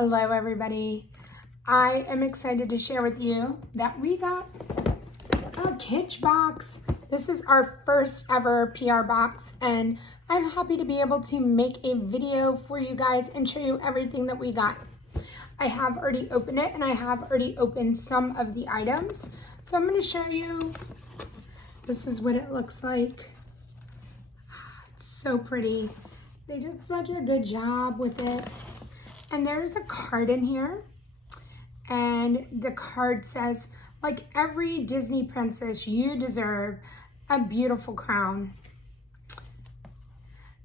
Hello everybody. I am excited to share with you that we got a Kitsch box. This is our first ever PR box and I'm happy to be able to make a video for you guys and show you everything that we got. I have already opened it and I have already opened some of the items. So I'm going to show you, this is what it looks like. It's so pretty. They did such a good job with it. And there's a card in here. And the card says, like every Disney princess, you deserve a beautiful crown.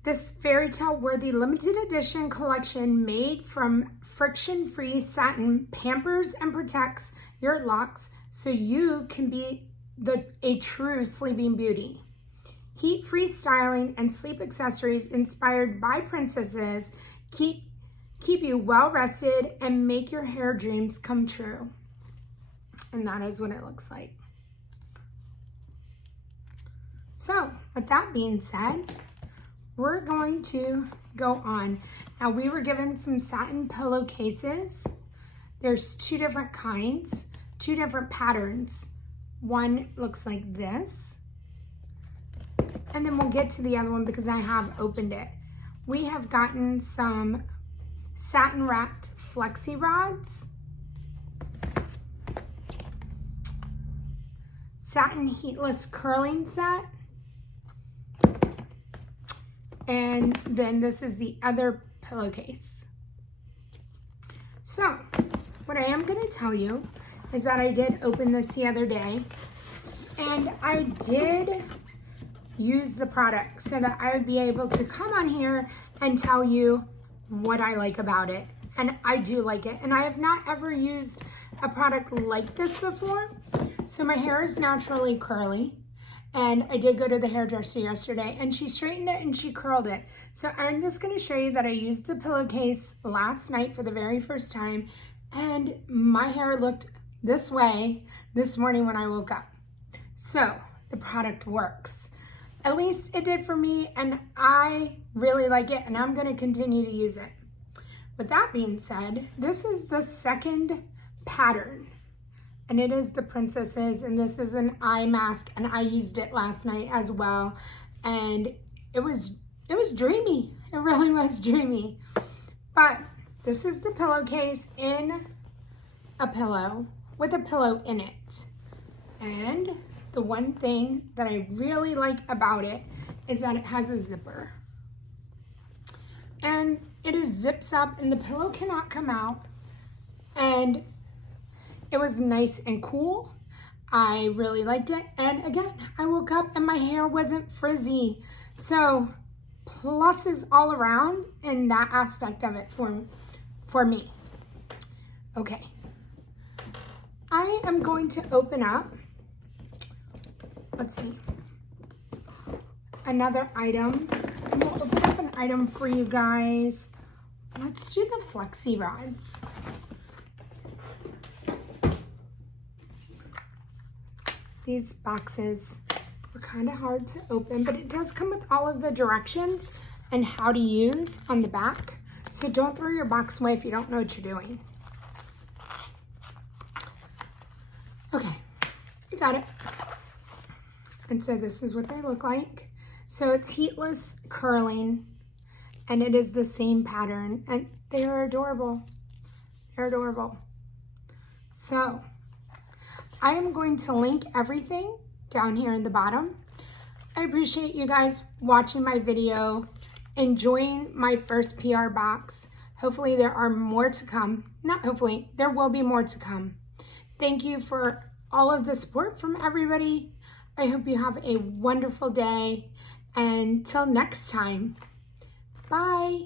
This fairy tale worthy limited edition collection made from friction-free satin pampers and protects your locks so you can be a true sleeping beauty. Heat-free styling and sleep accessories inspired by princesses keep you well rested and make your hair dreams come true. And that is what it looks like. So with that being said, we're going to go on. Now we were given some satin pillowcases. There's two different kinds, two different patterns. One looks like this. And then we'll get to the other one because I have opened it. We have gotten some satin wrapped flexi rods, satin heatless curling set, and then this is the other pillowcase. So what I am going to tell you is that I did open this the other day and I did use the product so that I would be able to come on here and tell you what I like about it. And I do like it. And I have not ever used a product like this before. So my hair is naturally curly. And I did go to the hairdresser yesterday and she straightened it and she curled it. So I'm just gonna show you that I used the pillowcase last night for the very first time. And my hair looked this way this morning when I woke up. So the product works. At least it did for me and I really like it and I'm gonna continue to use it. With that being said, this is the second pattern and it is the princesses and this is an eye mask and I used it last night as well. And it was dreamy. It really was dreamy. But this is the pillowcase in a pillow with a pillow in it. And the one thing that I really like about it is that it has a zipper. And it is zips up and the pillow cannot come out. And it was nice and cool. I really liked it. And again, I woke up and my hair wasn't frizzy. So pluses all around in that aspect of it for me. Okay. I am going to open up, let's see, another item. I'm gonna open up an item for you guys. Let's do the flexi rods. These boxes were kind of hard to open, but it does come with all of the directions and how to use on the back. So don't throw your box away if you don't know what you're doing. Okay, you got it. And so this is what they look like. So it's heatless curling and it is the same pattern and they are adorable. They're adorable. So I am going to link everything down here in the bottom. I appreciate you guys watching my video, enjoying my first PR box. Hopefully there are more to come. Not hopefully, there will be more to come. Thank you for all of the support from everybody. I hope you have a wonderful day. And till next time, bye.